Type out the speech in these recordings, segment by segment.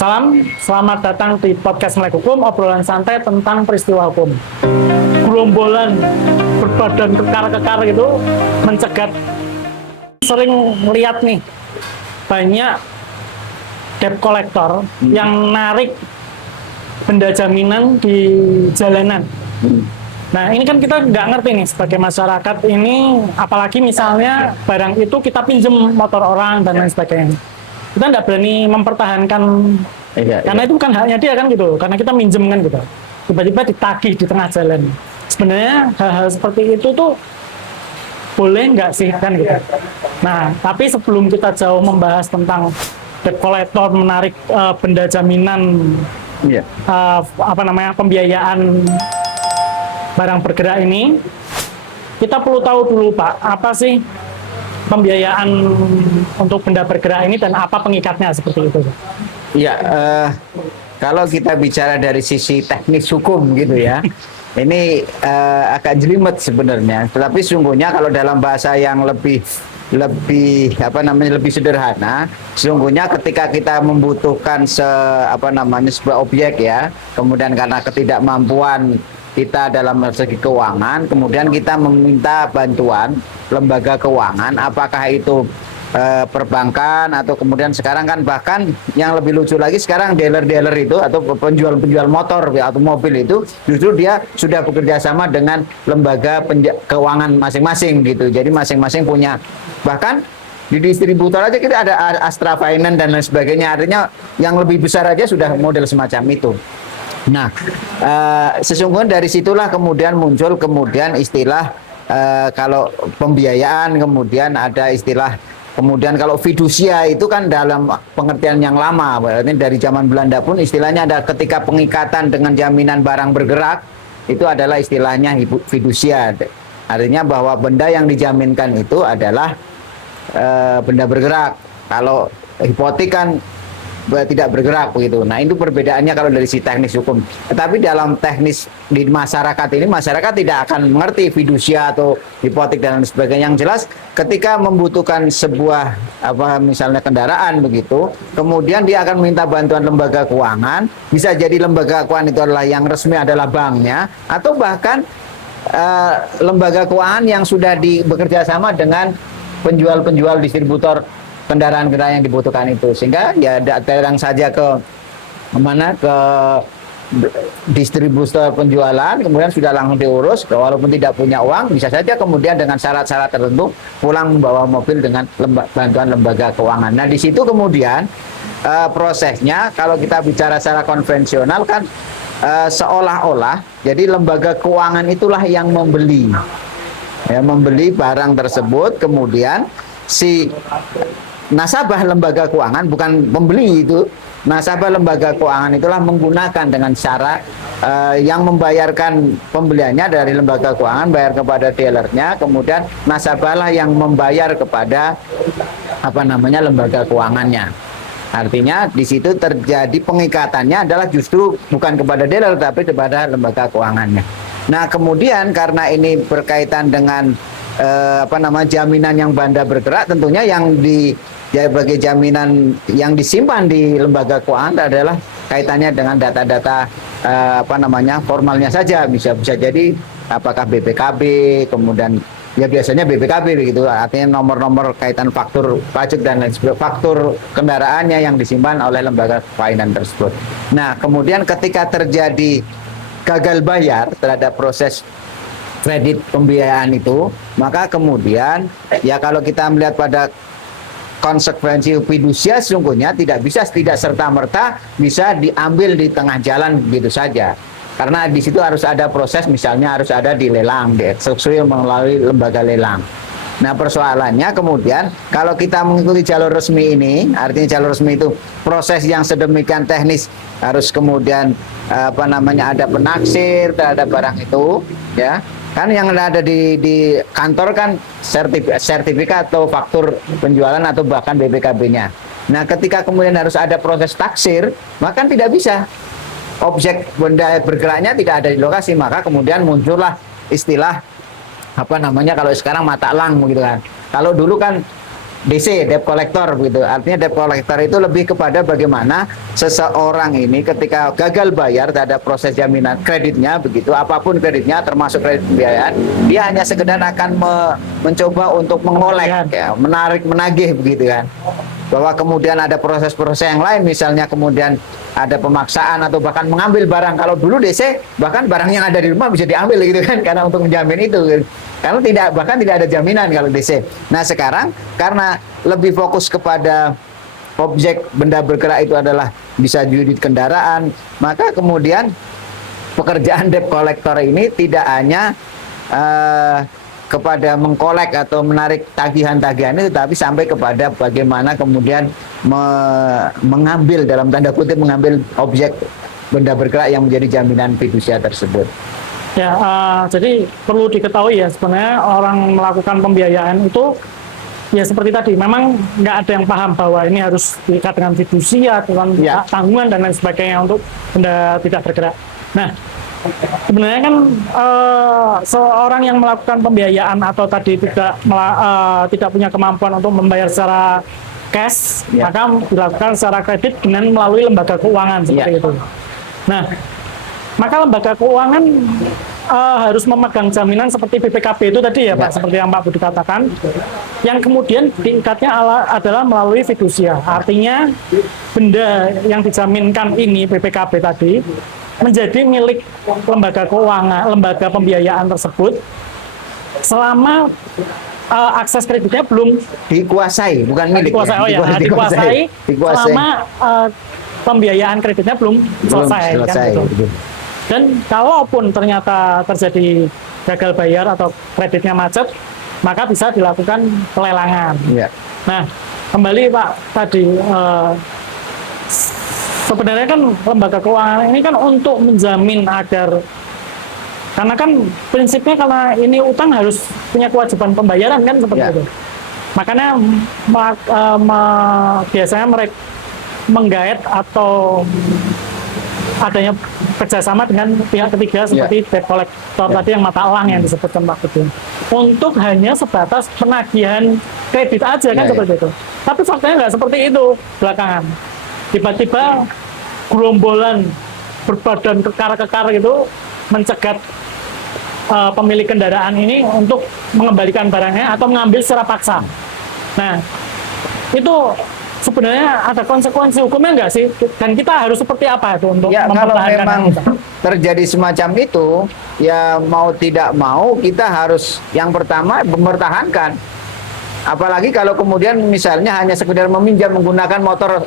Salam, selamat datang di podcast Melek Hukum, obrolan santai tentang peristiwa hukum. Gerombolan berbadan kekar-kekar itu mencegat. Sering lihat nih, banyak debt collector yang narik benda jaminan di jalanan. Nah, ini kan kita nggak ngerti nih sebagai masyarakat ini, apalagi misalnya barang itu kita pinjem motor orang dan lain sebagainya. Kita nggak berani mempertahankan, karena itu bukan haknya dia kan gitu, karena kita minjem kan gitu. Tiba-tiba ditagih di tengah jalan. Sebenarnya hal-hal seperti itu tuh boleh nggak sih kan gitu. Nah, tapi sebelum kita jauh membahas tentang debt collector menarik benda jaminan, pembiayaan barang bergerak ini, kita perlu tahu dulu Pak, apa sih pembiayaan untuk benda bergerak ini dan apa pengikatnya seperti itu? Ya, kalau kita bicara dari sisi teknis hukum gitu ya, ini agak jelimet sebenarnya. Tetapi sungguhnya kalau dalam bahasa yang lebih sederhana, sesungguhnya ketika kita membutuhkan sebuah objek ya, kemudian karena ketidakmampuan kita dalam segi keuangan, kemudian kita meminta bantuan lembaga keuangan, apakah itu perbankan atau kemudian sekarang kan bahkan yang lebih lucu lagi sekarang dealer-dealer itu atau penjual-penjual motor atau mobil itu justru dia sudah bekerja sama dengan lembaga keuangan masing-masing gitu. Jadi masing-masing punya, bahkan di distributor aja kita ada Astra Finance dan lain sebagainya, artinya yang lebih besar aja sudah model semacam itu. Nah, sesungguhnya dari situlah kemudian muncul istilah kalau pembiayaan, kemudian ada istilah, kemudian kalau fidusia itu kan dalam pengertian yang lama, berarti dari zaman Belanda pun istilahnya ada ketika pengikatan dengan jaminan barang bergerak, itu adalah istilahnya fidusia. Artinya bahwa benda yang dijaminkan itu adalah benda bergerak. Kalau hipotek kan tidak bergerak begitu. Nah, itu perbedaannya kalau dari si teknis hukum. Tetapi dalam teknis di masyarakat ini, masyarakat tidak akan mengerti fidusia atau hipotek dan sebagainya. Yang jelas ketika membutuhkan sebuah misalnya kendaraan begitu, kemudian dia akan minta bantuan lembaga keuangan. Bisa jadi lembaga keuangan itu adalah yang resmi adalah banknya, atau bahkan lembaga keuangan yang sudah bekerja sama dengan penjual-penjual distributor kendaraan-kendaraan yang dibutuhkan itu, sehingga ya datang saja ke distributor penjualan, kemudian sudah langsung diurus, walaupun tidak punya uang, bisa saja kemudian dengan syarat-syarat tertentu pulang membawa mobil dengan bantuan lembaga keuangan. Nah, di situ kemudian prosesnya kalau kita bicara secara konvensional kan seolah-olah jadi lembaga keuangan itulah yang membeli barang tersebut, kemudian si nasabah lembaga keuangan, bukan pembeli itu, nasabah lembaga keuangan itulah menggunakan dengan cara yang membayarkan pembeliannya dari lembaga keuangan, bayar kepada dealernya, kemudian nasabahlah yang membayar kepada lembaga keuangannya. Artinya di situ terjadi pengikatannya adalah justru bukan kepada dealer tapi kepada lembaga keuangannya. Nah, kemudian karena ini berkaitan dengan jaminan yang benda bergerak, tentunya yang sebagai jaminan yang disimpan di lembaga keuangan adalah kaitannya dengan data-data formalnya saja, bisa jadi apakah BPKB, kemudian ya biasanya BPKB begitu, artinya nomor-nomor kaitan faktur pajak dan lain sebagainya, faktur kendaraannya yang disimpan oleh lembaga finance tersebut. Nah, kemudian ketika terjadi gagal bayar terhadap proses kredit pembiayaan itu, maka kemudian ya kalau kita melihat pada konsekuensi fidusia, sesungguhnya tidak serta-merta bisa diambil di tengah jalan begitu saja. Karena di situ harus ada proses, misalnya harus ada di lelang, dieksekusi melalui lembaga lelang. Nah, persoalannya kemudian kalau kita mengikuti jalur resmi ini, artinya jalur resmi itu proses yang sedemikian teknis, harus kemudian ada penaksir terhadap barang itu, ya. Kan yang ada di kantor kan sertifikat atau faktur penjualan atau bahkan BPKB-nya. Nah, ketika kemudian harus ada proses taksir, maka tidak bisa. Objek benda bergeraknya tidak ada di lokasi, maka kemudian muncullah istilah kalau sekarang mata elang gitu kan. Kalau dulu kan DC, debt collector begitu. Artinya debt collector itu lebih kepada bagaimana seseorang ini ketika gagal bayar terhadap proses jaminan kreditnya begitu, apapun kreditnya termasuk kredit pembiayaan, dia hanya sekedar akan mencoba untuk mengolek ya, menarik menagih begitu kan. Bahwa kemudian ada proses-proses yang lain, misalnya kemudian ada pemaksaan atau bahkan mengambil barang. Kalau dulu DC bahkan barang yang ada di rumah bisa diambil gitu kan, karena untuk menjamin itu gitu. Karena bahkan tidak ada jaminan kalau DC. Nah sekarang karena lebih fokus kepada objek benda bergerak itu adalah bisa unit kendaraan, maka kemudian pekerjaan debt collector ini tidak hanya kepada mengkolek atau menarik tagihan-tagihan itu, tapi sampai kepada bagaimana kemudian mengambil dalam tanda kutip mengambil objek benda bergerak yang menjadi jaminan fidusia tersebut. Ya, jadi perlu diketahui ya sebenarnya orang melakukan pembiayaan itu ya seperti tadi, memang nggak ada yang paham bahwa ini harus diikat dengan fidusia, dengan tanggungan dan lain sebagainya untuk benda tidak bergerak. Nah, sebenarnya kan seorang yang melakukan pembiayaan atau tadi tidak punya kemampuan untuk membayar secara cash, maka dilakukan secara kredit dengan melalui lembaga keuangan seperti itu. Nah, maka lembaga keuangan harus memegang jaminan seperti BPKB itu tadi ya Pak, seperti yang Pak Budi katakan, yang kemudian diikatnya adalah melalui fidusia. Artinya benda yang dijaminkan ini BPKB tadi menjadi milik lembaga keuangan, lembaga pembiayaan tersebut selama akses kreditnya belum dikuasai, bukan milik. Dikuasai selama pembiayaan kreditnya belum selesai. Kan, gitu. Dan kalaupun ternyata terjadi gagal bayar atau kreditnya macet, maka bisa dilakukan pelelangan. Nah, kembali Pak tadi, sebenarnya kan lembaga keuangan ini kan untuk menjamin agar, karena kan prinsipnya karena ini utang harus punya kewajiban pembayaran kan seperti itu. Makanya biasanya mereka menggait atau adanya kerjasama dengan pihak ketiga seperti debt collector tadi yang mata elang yang disebutkan Pak Budi, untuk hanya sebatas penagihan kredit aja kan seperti itu. Tapi faktanya nggak seperti itu belakangan. Tiba-tiba gerombolan berbadan kekar-kekar itu mencegat pemilik kendaraan ini untuk mengembalikan barangnya atau mengambil secara paksa. Nah, itu sebenarnya ada konsekuensi hukumnya nggak sih? Dan kita harus seperti apa itu untuk kalau memang terjadi semacam itu, ya mau tidak mau kita harus yang pertama mempertahankan. Apalagi kalau kemudian misalnya hanya sekedar meminjam menggunakan motor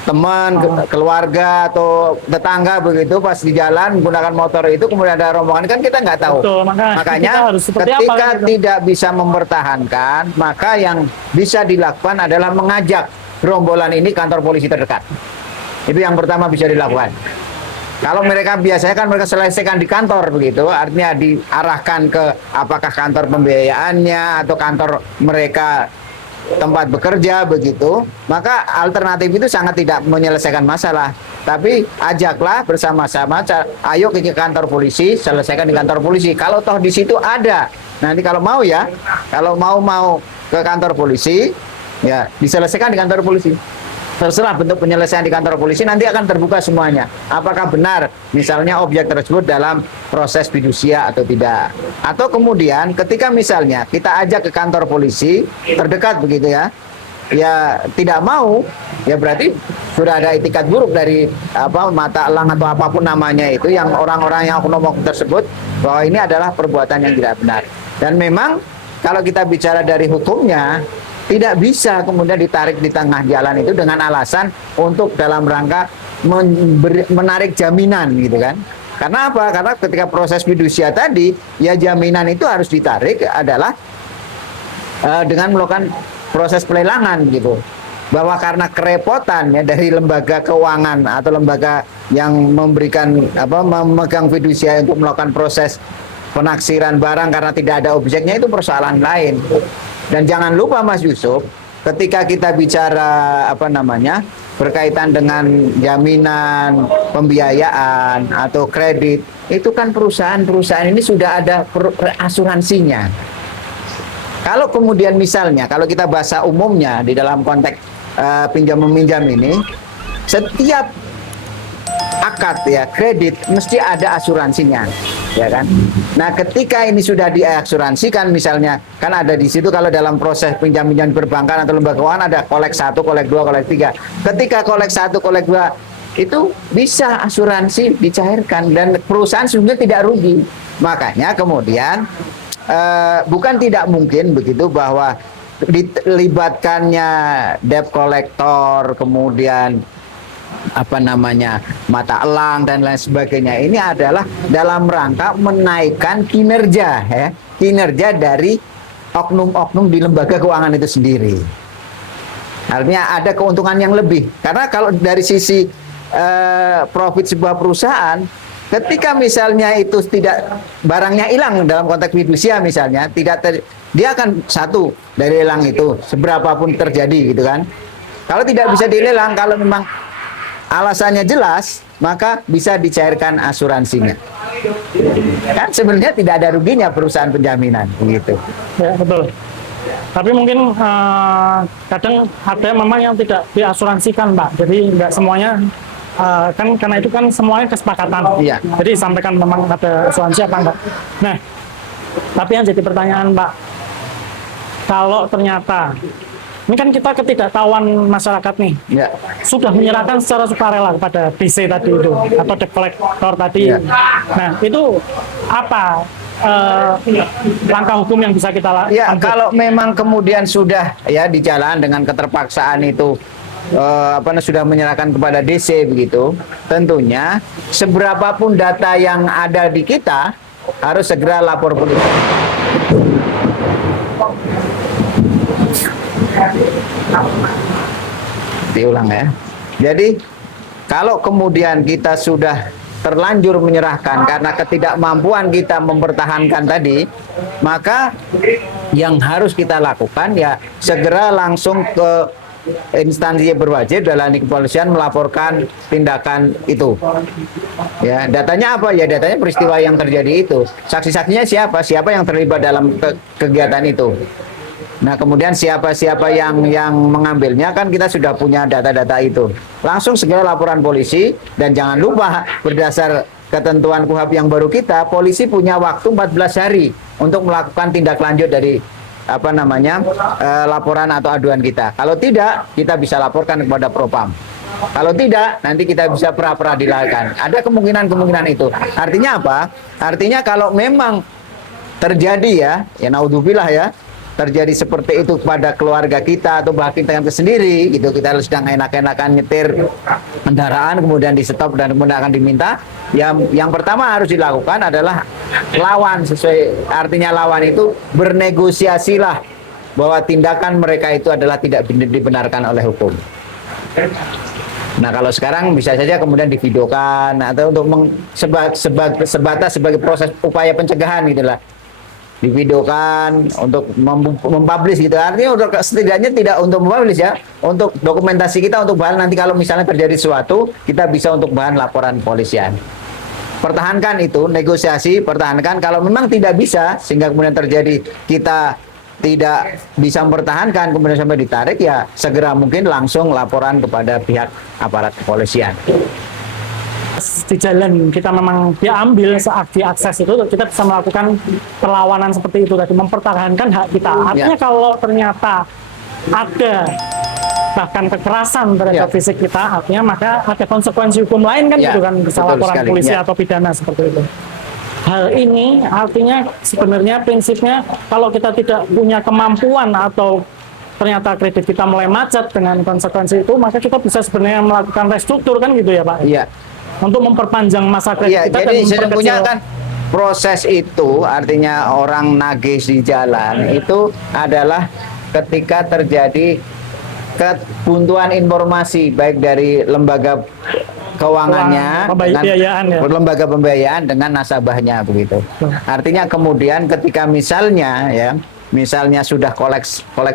teman, keluarga atau tetangga begitu, pas di jalan menggunakan motor itu kemudian ada rombongan, kan kita nggak tahu. Betul, makanya ketika tidak bisa mempertahankan, maka yang bisa dilakukan adalah mengajak gerombolan ini kantor polisi terdekat. Itu yang pertama bisa dilakukan. Kalau mereka biasanya kan mereka selesaikan di kantor begitu, artinya diarahkan ke apakah kantor pembiayaannya atau kantor mereka tempat bekerja begitu, maka alternatif itu sangat tidak menyelesaikan masalah. Tapi ajaklah bersama-sama, ayo ke kantor polisi, selesaikan di kantor polisi. Kalau toh di situ ada, nanti kalau mau ya, kalau mau ke kantor polisi, ya diselesaikan di kantor polisi. Terserah bentuk penyelesaian di kantor polisi, nanti akan terbuka semuanya. Apakah benar misalnya objek tersebut dalam proses fidusia atau tidak. Atau kemudian ketika misalnya kita ajak ke kantor polisi terdekat begitu ya, ya tidak mau, ya berarti sudah ada itikat buruk dari mata elang atau apapun namanya itu, yang orang-orang yang oknum tersebut, bahwa ini adalah perbuatan yang tidak benar. Dan memang kalau kita bicara dari hukumnya, tidak bisa kemudian ditarik di tengah jalan itu dengan alasan untuk dalam rangka menarik jaminan gitu kan. Karena apa? Karena ketika proses fidusia tadi, ya jaminan itu harus ditarik adalah dengan melakukan proses pelelangan gitu. Bahwa karena kerepotan ya dari lembaga keuangan atau lembaga yang memberikan memegang fidusia untuk melakukan proses penaksiran barang karena tidak ada objeknya, itu persoalan lain. Dan jangan lupa Mas Yusuf, ketika kita bicara berkaitan dengan jaminan pembiayaan atau kredit, itu kan perusahaan-perusahaan ini sudah ada asuransinya. Kalau kemudian misalnya, kalau kita bahasa umumnya di dalam konteks pinjam meminjam ini, setiap akad ya kredit mesti ada asuransinya, ya kan? Nah, ketika ini sudah diasuransikan, misalnya kan ada di situ kalau dalam proses pinjam-pinjam perbankan atau lembaga keuangan ada kolek 1, kolek 2, kolek 3. Ketika kolek 1, kolek 2 itu bisa asuransi dicairkan dan perusahaan sebenarnya tidak rugi. Makanya kemudian bukan tidak mungkin begitu bahwa dilibatkannya debt collector, kemudian mata elang dan lain sebagainya, ini adalah dalam rangka menaikkan kinerja dari oknum-oknum di lembaga keuangan itu sendiri. Artinya ada keuntungan yang lebih, karena kalau dari sisi profit sebuah perusahaan, ketika misalnya itu tidak, barangnya hilang dalam konteks fidusia misalnya, dia akan satu dari lelang itu seberapapun terjadi gitu kan. Kalau tidak bisa dilelang, kalau memang alasannya jelas, maka bisa dicairkan asuransinya. Kan sebenarnya tidak ada ruginya perusahaan penjaminan, begitu. Ya, betul. Tapi mungkin kadang ada memang yang tidak diasuransikan, Pak. Jadi nggak semuanya, kan karena itu kan semuanya kesepakatan. Iya. Jadi sampaikan memang ada asuransi apa enggak. Nah, tapi yang jadi pertanyaan, Pak, kalau ternyata ini kan kita ketidaktahuan masyarakat nih, Ya. sudah menyerahkan secara sukarela kepada BC tadi itu atau debt collector tadi. Ya. Nah, itu apa langkah hukum yang bisa kita lakukan? Ya, kalau memang kemudian sudah ya di jalan dengan keterpaksaan itu sudah menyerahkan kepada DC begitu, tentunya seberapapun data yang ada di kita harus segera lapor polisi. Diulang ya. Jadi kalau kemudian kita sudah terlanjur menyerahkan karena ketidakmampuan kita mempertahankan tadi, maka yang harus kita lakukan ya segera langsung ke instansi yang berwajib dalam kepolisian melaporkan tindakan itu. Ya, datanya apa? Ya datanya peristiwa yang terjadi itu. Saksi-saksinya siapa? Siapa yang terlibat dalam kegiatan itu? Nah, kemudian siapa-siapa yang mengambilnya, kan kita sudah punya data-data itu. Langsung segera laporan polisi, dan jangan lupa berdasar ketentuan KUHP yang baru kita, polisi punya waktu 14 hari untuk melakukan tindak lanjut dari laporan atau aduan kita. Kalau tidak, kita bisa laporkan kepada Propam. Kalau tidak, nanti kita bisa pra-peradilankan. Ada kemungkinan-kemungkinan itu. Artinya apa? Artinya kalau memang terjadi ya naudzubillah ya, terjadi seperti itu kepada keluarga kita atau bahkan dengan kita sendiri gitu, kita sedang enak-enakan nyetir kendaraan kemudian di stop dan kemudian akan diminta, yang pertama harus dilakukan adalah lawan. Sesuai artinya lawan itu bernegosiasilah bahwa tindakan mereka itu adalah tidak dibenarkan oleh hukum. Nah, kalau sekarang bisa saja kemudian divideokan atau untuk sebatas sebagai proses upaya pencegahan gitulah, divideokan untuk mempublish gitu. Artinya untuk setidaknya tidak untuk mempublish ya, untuk dokumentasi kita, untuk bahan nanti kalau misalnya terjadi sesuatu, kita bisa untuk bahan laporan polisian. Pertahankan itu, negosiasi, pertahankan. Kalau memang tidak bisa sehingga kemudian terjadi kita tidak bisa mempertahankan kemudian sampai ditarik, ya segera mungkin langsung laporan kepada pihak aparat kepolisian. Di jalan kita memang diambil saat diakses itu, kita bisa melakukan perlawanan seperti itu tadi, mempertahankan hak kita. Artinya kalau ternyata ada bahkan kekerasan terhadap fisik kita, artinya maka ada konsekuensi hukum lain kan, gitu kan, bisa laporan polisi atau pidana seperti itu. Hal ini artinya sebenarnya prinsipnya kalau kita tidak punya kemampuan atau ternyata kredit kita mulai macet dengan konsekuensi itu, maka kita bisa sebenarnya melakukan restruktur kan gitu ya Pak? Iya. Untuk memperpanjang masa kredit kita. Jadi sesungguhnya kan proses itu artinya orang nagih di jalan itu adalah ketika terjadi kebuntuan informasi baik dari lembaga keuangannya dengan lembaga pembiayaan dengan nasabahnya begitu. Artinya kemudian ketika misalnya sudah kolek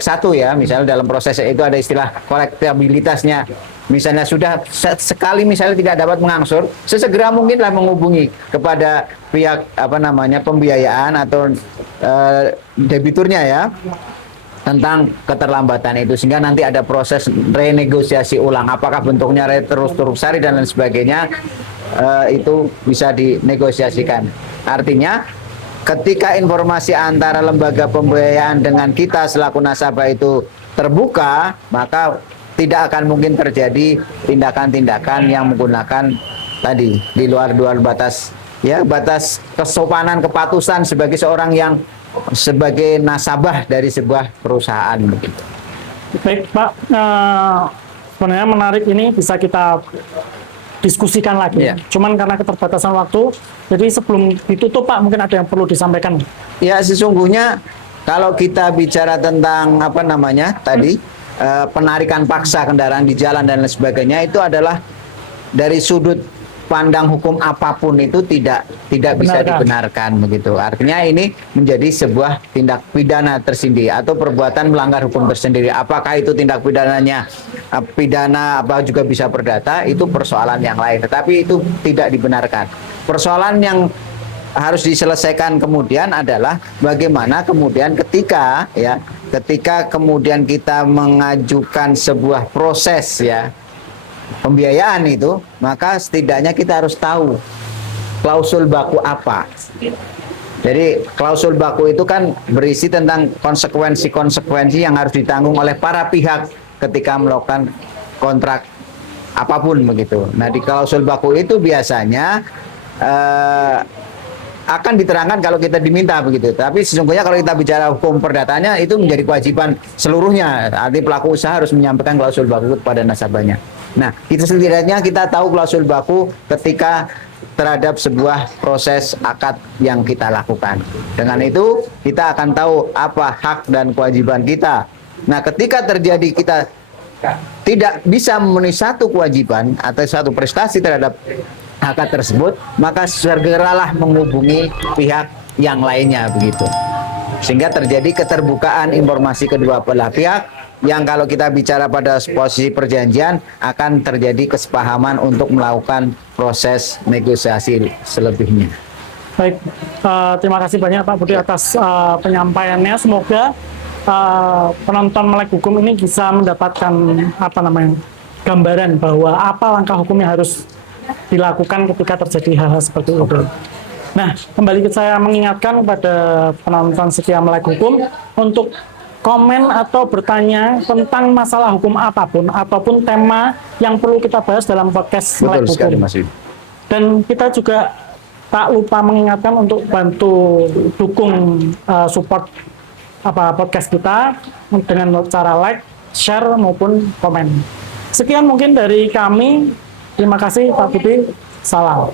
1 ya, misalnya dalam proses itu ada istilah kolektabilitasnya misalnya sudah sekali misalnya tidak dapat mengangsur, sesegera mungkinlah menghubungi kepada pihak pembiayaan atau debiturnya ya, tentang keterlambatan itu, sehingga nanti ada proses renegosiasi ulang, apakah bentuknya restrukturisasi dan lain sebagainya, itu bisa dinegosiasikan. Artinya ketika informasi antara lembaga pembiayaan dengan kita selaku nasabah itu terbuka, maka tidak akan mungkin terjadi tindakan-tindakan yang menggunakan tadi di luar batas batas kesopanan kepatusan sebagai seorang yang sebagai nasabah dari sebuah perusahaan begitu. Baik Pak, sebenarnya menarik, ini bisa kita diskusikan lagi. Ya. Cuman karena keterbatasan waktu, jadi sebelum ditutup Pak, mungkin ada yang perlu disampaikan. Ya, sesungguhnya kalau kita bicara tentang penarikan paksa kendaraan di jalan dan lain sebagainya, itu adalah dari sudut pandang hukum apapun itu tidak bisa dibenarkan begitu. Artinya ini menjadi sebuah tindak pidana tersendiri atau perbuatan melanggar hukum tersendiri. Apakah itu tindak pidananya pidana apa juga bisa perdata, itu persoalan yang lain. Tetapi itu tidak dibenarkan. Persoalan yang harus diselesaikan kemudian adalah bagaimana kemudian ketika kemudian kita mengajukan sebuah proses pembiayaan itu, maka setidaknya kita harus tahu klausul baku apa. Jadi klausul baku itu kan berisi tentang konsekuensi-konsekuensi yang harus ditanggung oleh para pihak ketika melakukan kontrak apapun begitu. Nah, di klausul baku itu biasanya akan diterangkan kalau kita diminta begitu. Tapi sesungguhnya kalau kita bicara hukum perdatanya, itu menjadi kewajiban seluruhnya. Artinya pelaku usaha harus menyampaikan klausul baku kepada nasabahnya. Nah, setidaknya kita tahu klausul baku ketika terhadap sebuah proses akad yang kita lakukan. Dengan itu kita akan tahu apa hak dan kewajiban kita. Nah, ketika terjadi kita tidak bisa memenuhi satu kewajiban atau satu prestasi terhadap akad tersebut, maka segeralah menghubungi pihak yang lainnya begitu. Sehingga terjadi keterbukaan informasi kedua belah pihak, yang kalau kita bicara pada posisi perjanjian akan terjadi kesepahaman untuk melakukan proses negosiasi selebihnya. Baik, terima kasih banyak Pak Budi atas penyampaiannya. Semoga penonton Melek Hukum ini bisa mendapatkan gambaran bahwa apa langkah hukum yang harus dilakukan ketika terjadi hal-hal seperti itu. Nah, kembali saya mengingatkan kepada penonton setia Melek Hukum untuk komen atau bertanya tentang masalah hukum apapun ataupun tema yang perlu kita bahas dalam podcast Melek Hukum. Sekali, Mas Yudi. Dan kita juga tak lupa mengingatkan untuk bantu dukung support podcast kita dengan cara like, share maupun komen. Sekian mungkin dari kami. Terima kasih Pak Budi. Salam.